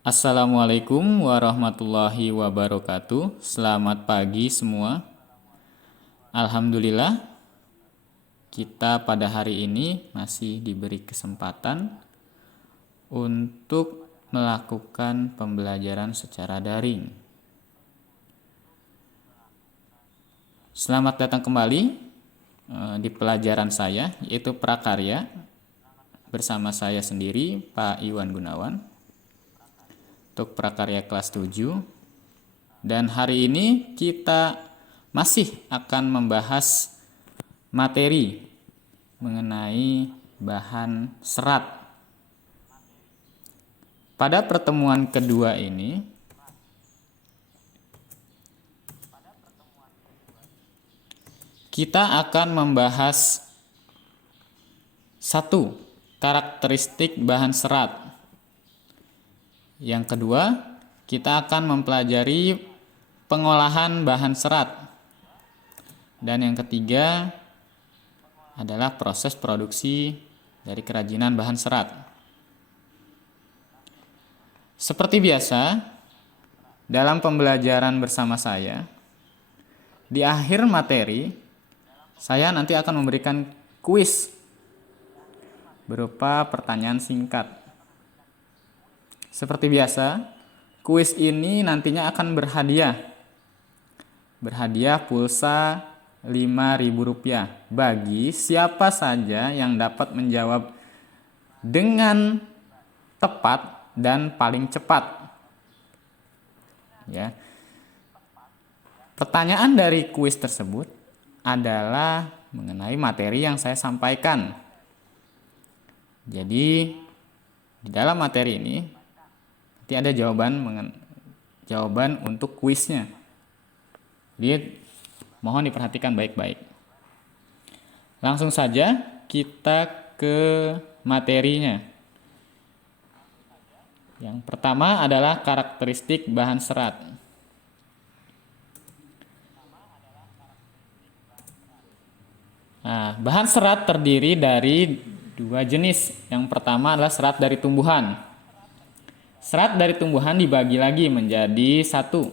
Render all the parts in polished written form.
Assalamualaikum warahmatullahi wabarakatuh. Selamat pagi semua. Alhamdulillah, kita pada hari ini masih diberi kesempatan untuk melakukan pembelajaran secara daring. Selamat datang kembali di pelajaran saya, yaitu prakarya, bersama saya sendiri, Pak Iwan Gunawan, untuk prakarya kelas 7. Dan hari ini kita masih akan membahas materi mengenai bahan serat. Pada pertemuan kedua ini, kita akan membahas satu, karakteristik bahan serat. Yang kedua, kita akan mempelajari pengolahan bahan serat. Dan yang ketiga adalah proses produksi dari kerajinan bahan serat. Seperti biasa, dalam pembelajaran bersama saya, di akhir materi, saya nanti akan memberikan kuis berupa pertanyaan singkat. Seperti biasa, kuis ini nantinya akan berhadiah. Berhadiah pulsa Rp5.000 bagi siapa saja yang dapat menjawab dengan tepat dan paling cepat. Ya. Pertanyaan dari kuis tersebut adalah mengenai materi yang saya sampaikan. Jadi, di dalam materi ini nanti ada jawaban untuk kuisnya. Jadi mohon diperhatikan baik-baik. Langsung saja kita ke materinya. Yang pertama adalah karakteristik bahan serat. Nah, bahan serat terdiri dari dua jenis. Yang pertama adalah serat dari tumbuhan. Serat dari tumbuhan dibagi lagi menjadi satu,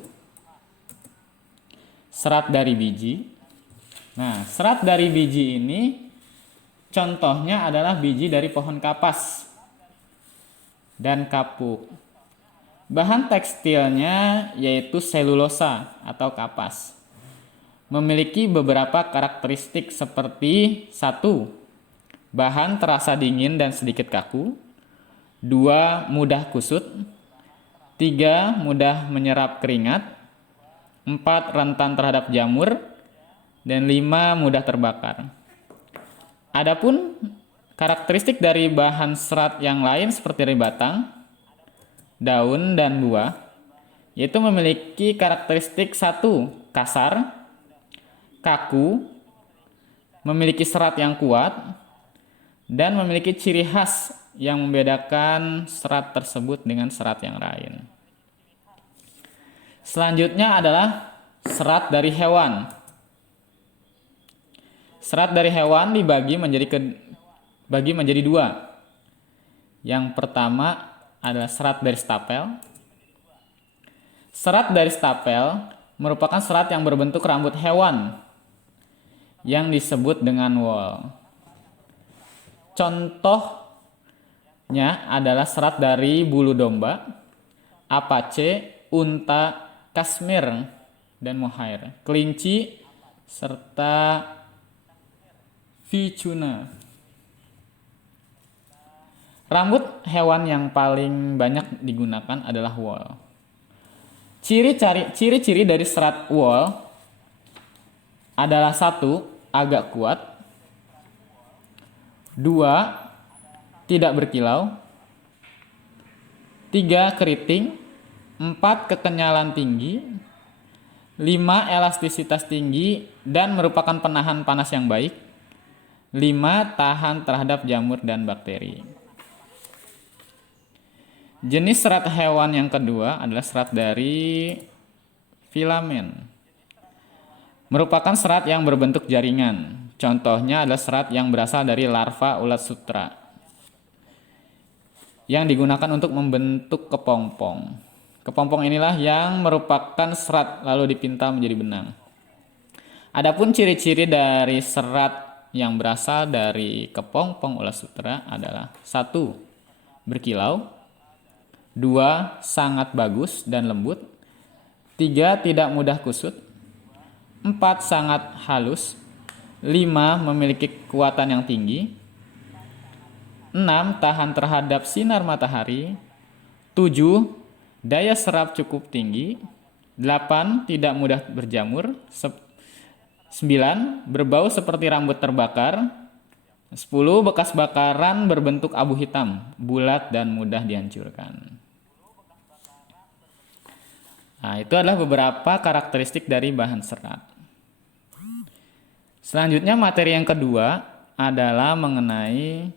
serat dari biji. Nah, serat dari biji ini contohnya adalah biji dari pohon kapas dan kapuk. Bahan tekstilnya yaitu selulosa atau kapas. Memiliki beberapa karakteristik seperti satu, bahan terasa dingin dan sedikit kaku. 2, mudah kusut. 3, mudah menyerap keringat. 4, rentan terhadap jamur. Dan 5, mudah terbakar. Adapun karakteristik dari bahan serat yang lain seperti dari batang, daun, dan buah, yaitu memiliki karakteristik satu, kasar, kaku, memiliki serat yang kuat, dan memiliki ciri khas yang membedakan serat tersebut dengan serat yang lain. Selanjutnya adalah serat dari hewan. Serat dari hewan dibagi menjadi dua. Yang pertama adalah serat dari stapel. Serat dari stapel merupakan serat yang berbentuk rambut hewan yang disebut dengan wool. Contohnya adalah serat dari bulu domba, apache, unta, kasmir, dan mohair, kelinci, serta vicuna. Rambut hewan yang paling banyak digunakan adalah wool. Ciri-ciri dari serat wool adalah satu, agak kuat. 2, tidak berkilau. 3, keriting. 4, kekenyalan tinggi. 5, elastisitas tinggi dan merupakan penahan panas yang baik. 5, tahan terhadap jamur dan bakteri. Jenis serat hewan yang kedua adalah serat dari filamen. Merupakan serat yang berbentuk jaringan. Contohnya adalah serat yang berasal dari larva ulat sutra. yang digunakan untuk membentuk kepompong. Kepompong inilah yang merupakan serat lalu dipintal menjadi benang. Adapun ciri-ciri dari serat yang berasal dari kepompong ulas sutera adalah 1. Berkilau, 2. Sangat bagus dan lembut, 3. Tidak mudah kusut, 4. Sangat halus, 5. Memiliki kekuatan yang tinggi, 6. Tahan terhadap sinar matahari, 7. Daya serap cukup tinggi, 8. Tidak mudah berjamur, 9. Berbau seperti rambut terbakar, 10. Bekas bakaran berbentuk abu hitam, bulat dan mudah dihancurkan. Nah, itu adalah beberapa karakteristik dari bahan serat. Selanjutnya materi yang kedua adalah mengenai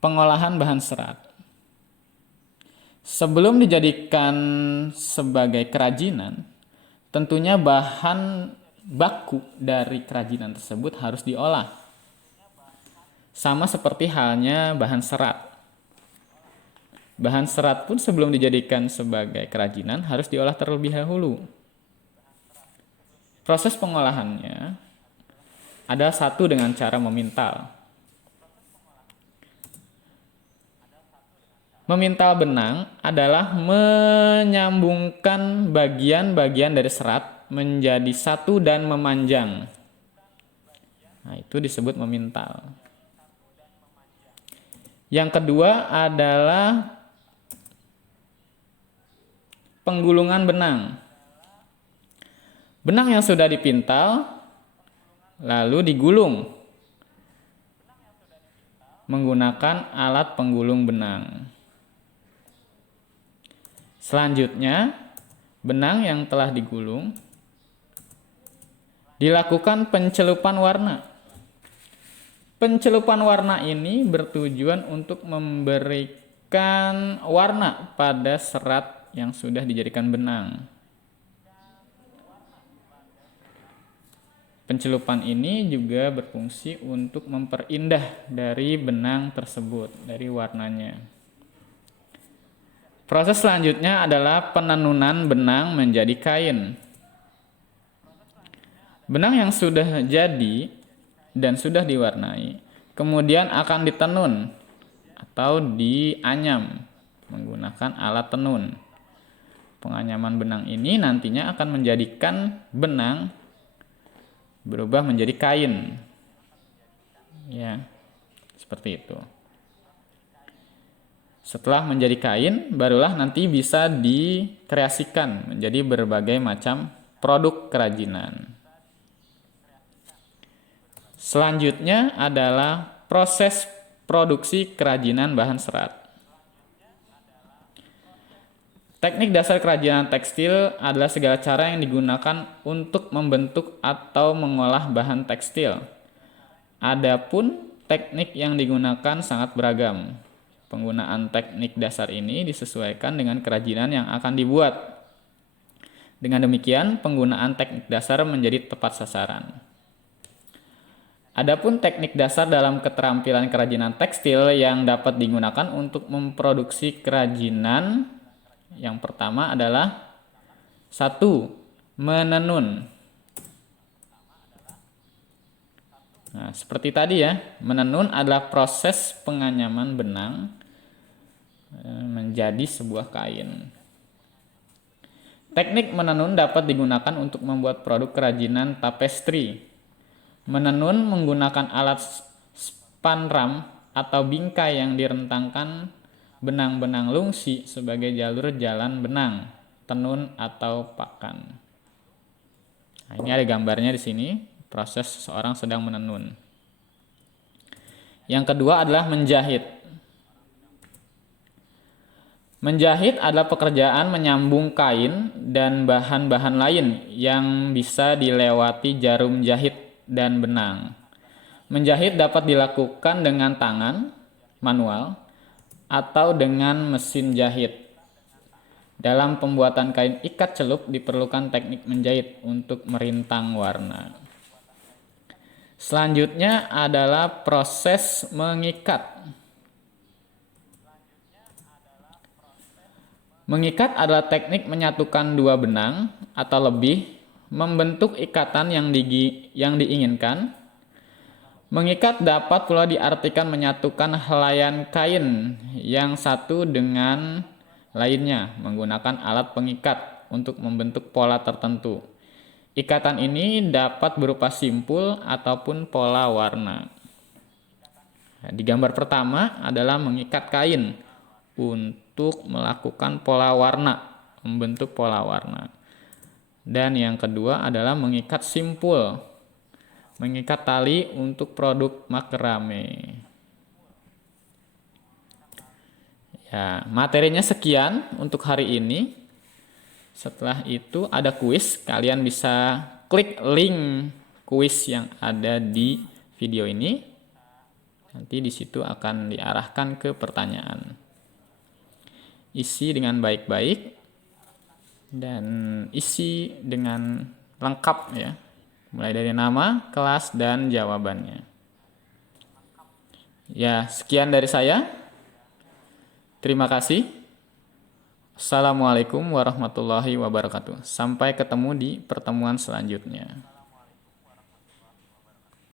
pengolahan bahan serat. Sebelum dijadikan sebagai kerajinan, tentunya bahan baku dari kerajinan tersebut harus diolah. Sama seperti halnya bahan serat. Bahan serat pun sebelum dijadikan sebagai kerajinan harus diolah terlebih dahulu. Proses pengolahannya ada satu dengan cara memintal. Memintal benang adalah menyambungkan bagian-bagian dari serat menjadi satu dan memanjang. Nah, itu disebut memintal. Yang kedua adalah penggulungan benang. Benang yang sudah dipintal lalu digulung menggunakan alat penggulung benang. Selanjutnya, benang yang telah digulung dilakukan pencelupan warna. Pencelupan warna ini bertujuan untuk memberikan warna pada serat yang sudah dijadikan benang. Pencelupan ini juga berfungsi untuk memperindah dari benang tersebut, dari warnanya. Proses selanjutnya adalah penenunan benang menjadi kain. Benang yang sudah jadi dan sudah diwarnai, kemudian akan ditenun atau dianyam menggunakan alat tenun. Penganyaman benang ini nantinya akan menjadikan benang berubah menjadi kain. Ya, seperti itu. Setelah menjadi kain, barulah nanti bisa dikreasikan menjadi berbagai macam produk kerajinan. Selanjutnya adalah proses produksi kerajinan bahan serat. Teknik dasar kerajinan tekstil adalah segala cara yang digunakan untuk membentuk atau mengolah bahan tekstil. Adapun teknik yang digunakan sangat beragam. Penggunaan teknik dasar ini disesuaikan dengan kerajinan yang akan dibuat. Dengan demikian, penggunaan teknik dasar menjadi tepat sasaran. Adapun teknik dasar dalam keterampilan kerajinan tekstil yang dapat digunakan untuk memproduksi kerajinan, yang pertama adalah 1. Menenun. Nah, seperti tadi ya, menenun adalah proses penganyaman benang menjadi sebuah kain. Teknik menenun dapat digunakan untuk membuat produk kerajinan tapestri. Menenun menggunakan alat spanram atau bingkai yang direntangkan benang-benang lungsi sebagai jalur jalan benang, tenun atau pakan. Nah, ini ada gambarnya di sini, proses seseorang sedang menenun. Yang kedua adalah menjahit. Menjahit adalah pekerjaan menyambung kain dan bahan-bahan lain yang bisa dilewati jarum jahit dan benang. Menjahit dapat dilakukan dengan tangan, manual, atau dengan mesin jahit. Dalam pembuatan kain ikat celup diperlukan teknik menjahit untuk merintang warna. Selanjutnya adalah proses mengikat. Mengikat adalah teknik menyatukan dua benang atau lebih, membentuk ikatan yang diinginkan. Mengikat dapat pula diartikan menyatukan helaian kain yang satu dengan lainnya menggunakan alat pengikat untuk membentuk pola tertentu. Ikatan ini dapat berupa simpul ataupun pola warna. Nah, di gambar pertama adalah mengikat kain untuk melakukan pola warna, membentuk pola warna. Dan yang kedua adalah mengikat simpul, mengikat tali untuk produk makrame. Ya, materinya sekian untuk hari ini. Setelah itu ada kuis, kalian bisa klik link kuis yang ada di video ini. Nanti di situ akan diarahkan ke pertanyaan. Isi dengan baik-baik dan isi dengan lengkap ya. Mulai dari nama, kelas, dan jawabannya. Ya, sekian dari saya. Terima kasih. Assalamualaikum warahmatullahi wabarakatuh. Sampai ketemu di pertemuan selanjutnya.